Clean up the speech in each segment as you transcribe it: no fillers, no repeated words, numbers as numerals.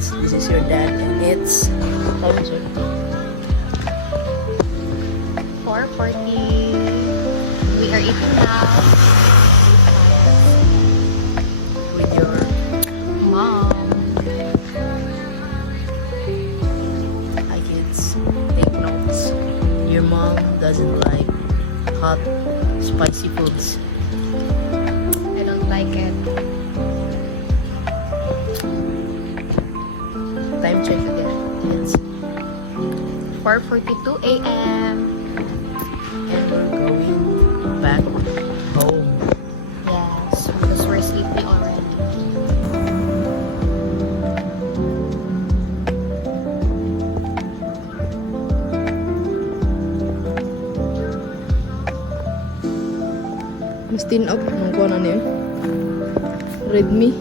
kids, this is your dad and it's time check. 4:40. We are eating now. With your Mom. hi kids, take notes. Your mom doesn't like hot, spicy foods. I don't like it. Time check again, kids. 4:42 a.m. And we're going back home. Yes, because we're sleepy already. Mas tin up nung kuha na niyo. Redmi.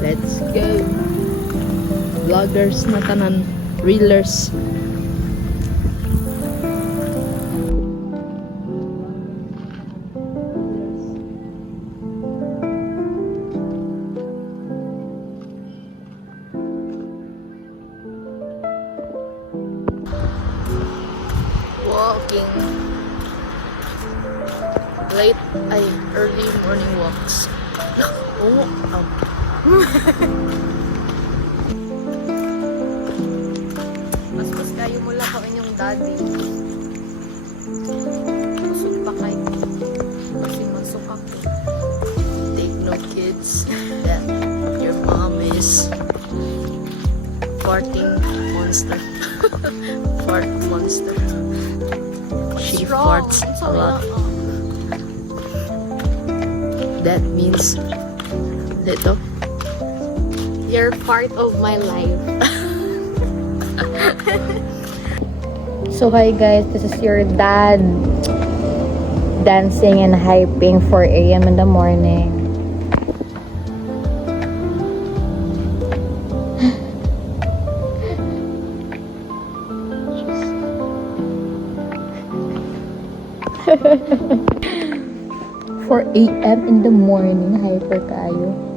Let's go. Vloggers na tanan. Reelers. Walking. Early morning walks. Oh. Mas kayo mo lang ang inyong daddy. Busog pa kayo. Kasi masok ako. Take note, kids, that your mom is farting monster. Fart monster. She farts a lot. That means Leto. You're part of my life. So hi guys, this is your dad dancing and hyping 4 a.m. in the morning. For 4 a.m. in the morning, hyper kayo.